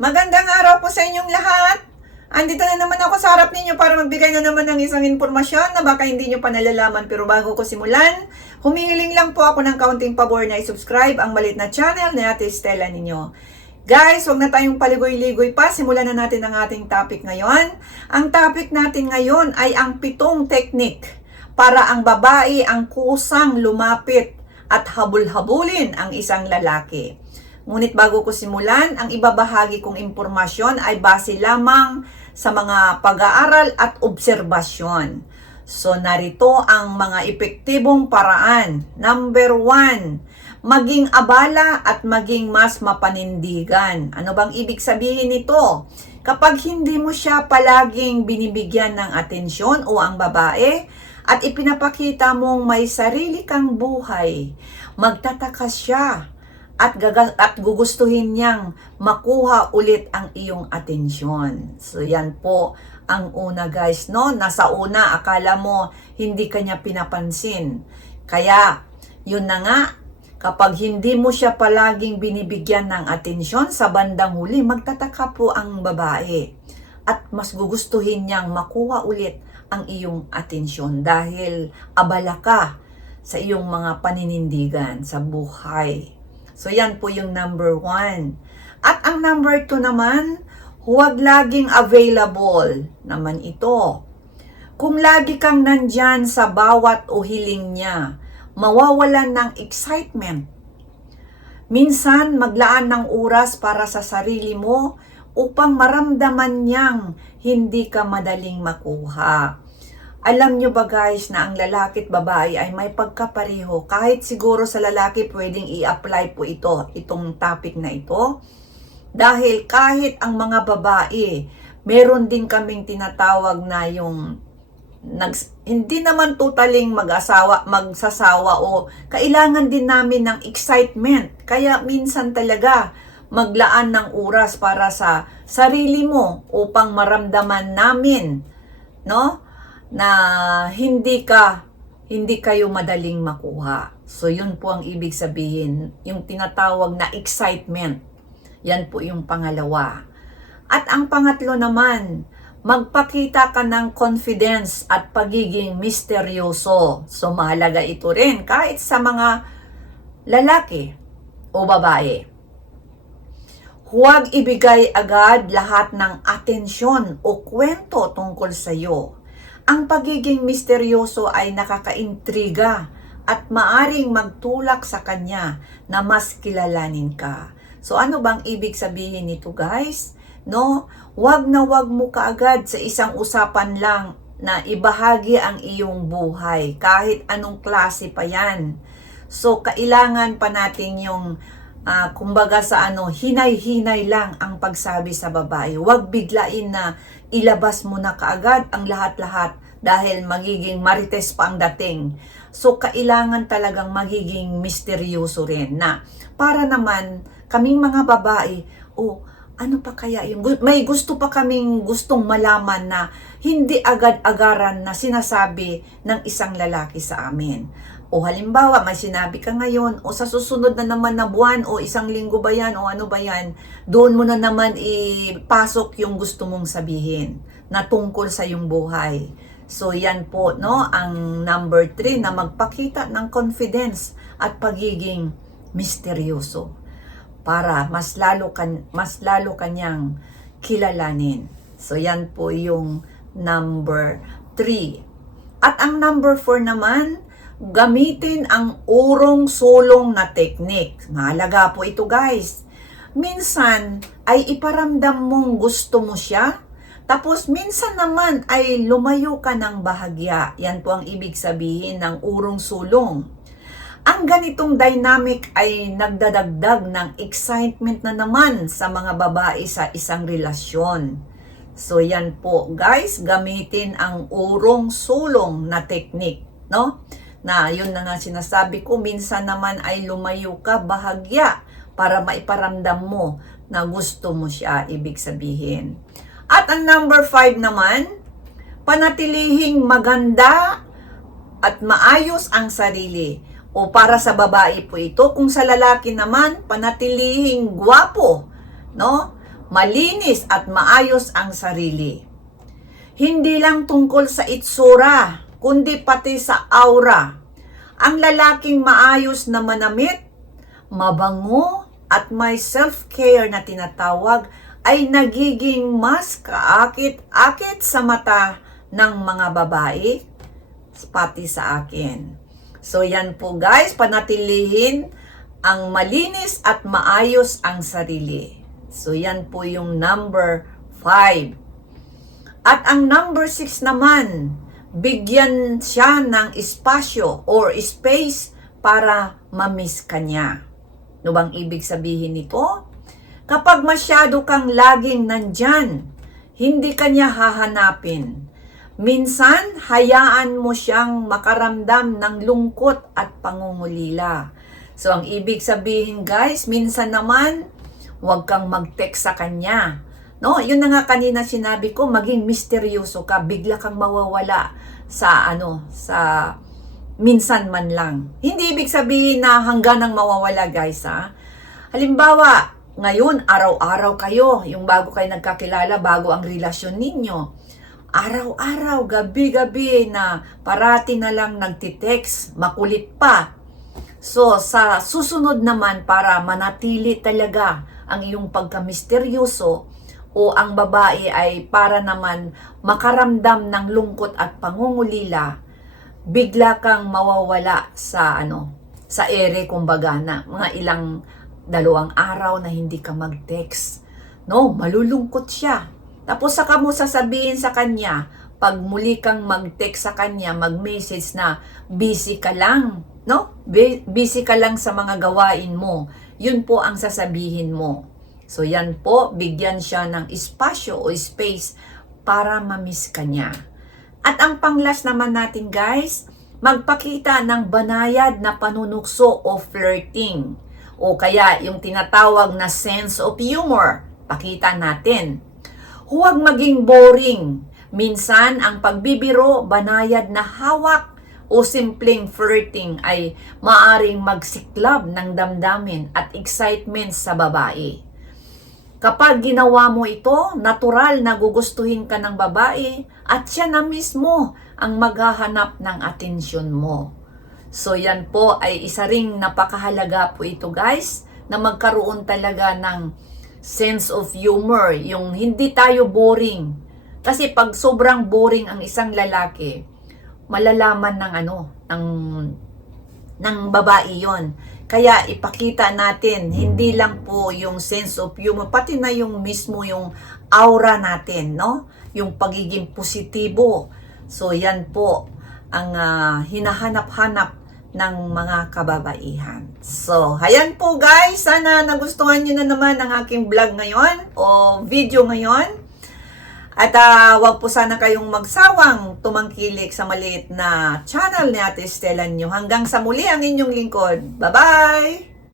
Magandang araw po sa inyong lahat. Andito na naman ako sa harap ninyo para magbigay na naman ng isang impormasyon na baka hindi nyo pa nalalaman pero bago ko simulan, humihiling lang po ako ng kaunting pabor na i-subscribe ang malit na channel na Ate Stella ninyo. Guys, huwag na tayong paligoy-ligoy pa. Simulan na natin ang ating topic ngayon. Ang topic natin ngayon ay ang pitong teknik para ang babae ang kusang lumapit at habul-habulin ang isang lalaki. Ngunit bago ko simulan, ang ibabahagi kong impormasyon ay base lamang sa mga pag-aaral at obserbasyon. So narito ang mga epektibong paraan. Number one, maging abala at maging mas mapanindigan. Ano bang ibig sabihin nito? Kapag hindi mo siya palaging binibigyan ng atensyon o ang babae, at ipinapakita mong may sarili kang buhay, magtataka siya at, at gugustuhin niyang makuha ulit ang iyong atensyon. So yan po ang una guys, no? Nasa una, akala mo hindi kanya pinapansin. Kaya, yun na nga, kapag hindi mo siya palaging binibigyan ng atensyon sa bandang huli, magtataka po ang babae. At mas gugustuhin niyang makuha ulit ang iyong atensyon dahil abala ka sa iyong mga paninindigan sa buhay. So, yan po yung number one. At ang number two naman, huwag laging available naman ito. Kung lagi kang nandyan sa bawat uhiling niya, mawawalan ng excitement. Minsan, maglaan ng oras para sa sarili mo upang maramdaman niyang hindi ka madaling makuha. Alam nyo ba guys na ang lalaki at babae ay may pagkapareho. Kahit siguro sa lalaki pwedeng i-apply po ito, itong topic na ito. Dahil kahit ang mga babae, meron din kaming tinatawag na yung nags, hindi naman totaling mag-asawa, magsasawa o kailangan din namin ng excitement. Kaya minsan talaga maglaan ng oras para sa sarili mo upang maramdaman namin, no? Na hindi ka hindi kayo madaling makuha. So yun po ang ibig sabihin, yung tinatawag na excitement. Yan po yung pangalawa. At ang pangatlo naman, magpakita ka ng confidence at pagiging misteryoso. So mahalaga ito rin kahit sa mga lalaki o babae. Huwag ibigay agad lahat ng atensyon o kwento tungkol sa iyo ang pagiging misteryoso ay nakakaintriga at maaring magtulak sa kanya na mas kilalanin ka. So ano bang ibig sabihin nito guys? No, wag na wag mo kaagad sa isang usapan lang na ibahagi ang iyong buhay kahit anong klase pa yan. So kailangan pa natin yung uh, kumbaga sa ano, hinay-hinay lang ang pagsabi sa babae. Huwag biglain na ilabas mo na kaagad ang lahat-lahat dahil magiging marites pa ang dating. So, kailangan talagang magiging misteryoso rin na para naman kaming mga babae, oh, ano pa kaya yung may gusto pa kaming gustong malaman na hindi agad-agaran na sinasabi ng isang lalaki sa amin. O halimbawa, may sinabi ka ngayon, o sa susunod na naman na buwan, o isang linggo ba yan, o ano ba yan, doon mo na naman ipasok yung gusto mong sabihin na tungkol sa yung buhay. So yan po no ang number 3 na magpakita ng confidence at pagiging misteryoso para mas lalo kan mas lalo kanyang kilalanin. So yan po yung number 3. At ang number 4 naman, gamitin ang urong sulong na technique. Mahalaga po ito guys. Minsan ay iparamdam mong gusto mo siya tapos minsan naman ay lumayo ka ng bahagya. Yan po ang ibig sabihin ng urong sulong. Ang ganitong dynamic ay nagdadagdag ng excitement na naman sa mga babae sa isang relasyon. So yan po guys, gamitin ang urong sulong na technique, no? Na yun na nga sinasabi ko, minsan naman ay lumayo ka bahagya para maiparamdam mo na gusto mo siya, ibig sabihin. At ang number 5 naman, panatilihing maganda at maayos ang sarili. O para sa babae po ito, kung sa lalaki naman, panatilihing gwapo, no? malinis at maayos ang sarili. Hindi lang tungkol sa itsura, kundi pati sa aura. Ang lalaking maayos na manamit, mabango at may self-care na tinatawag ay nagiging mas kaakit-akit sa mata ng mga babae, pati sa akin. So yan po guys, panatilihin ang malinis at maayos ang sarili. So yan po yung number 5. At ang number 6 naman, bigyan siya ng espasyo or space para mamiss ka niya. Ano bang ibig sabihin nito? Kapag masyado kang laging nandyan, hindi ka niya hahanapin. Minsan, hayaan mo siyang makaramdam ng lungkot at pangungulila. So, ang ibig sabihin guys, minsan naman, huwag kang mag-text sa kanya. No, yun na nga kanina sinabi ko, maging misteryoso ka, bigla kang mawawala sa ano, sa minsan man lang. Hindi ibig sabihin na hanggang nang mawawala guys ha. Halimbawa, ngayon araw-araw kayo, yung bago kayo nagkakilala, bago ang relasyon ninyo. Araw-araw, gabi-gabi na parati na lang nagtitext, makulit pa. So, sa susunod naman para manatili talaga ang iyong pagka-misteryoso o ang babae ay para naman makaramdam ng lungkot at pangungulila, bigla kang mawawala sa ano, sa ere kumbaga na mga ilang dalawang araw na hindi ka mag-text. No, malulungkot siya. Tapos saka mo sasabihin sa kanya, pag muli kang mag-text sa kanya, mag-message na busy ka lang, no? Bu- Busy ka lang sa mga gawain mo. Yun po ang sasabihin mo. So yan po, bigyan siya ng espasyo o space para mamiss ka niya. At ang panglas naman natin guys, magpakita ng banayad na panunukso o flirting. O kaya yung tinatawag na sense of humor. Pakita natin. Huwag maging boring. Minsan, ang pagbibiro, banayad na hawak o simpleng flirting ay maaring magsiklab ng damdamin at excitement sa babae. Kapag ginawa mo ito, natural na gugustuhin ka ng babae at siya na mismo ang maghahanap ng atensyon mo. So yan po ay isa ring napakahalaga po ito guys na magkaroon talaga ng sense of humor, yung hindi tayo boring. Kasi pag sobrang boring ang isang lalaki, malalaman ng ano, ng ng babae yon. Kaya ipakita natin, hindi lang po yung sense of humor, pati na yung mismo yung aura natin, no? Yung pagiging positibo. So yan po ang ah, hinahanap-hanap ng mga kababaihan. So, ayan po guys, sana nagustuhan nyo na naman ang aking vlog ngayon o video ngayon. At ah, wag po sana kayong magsawang tumangkilik sa maliit na channel ni Ate Stella nyo. Hanggang sa muli ang inyong lingkod. Bye-bye!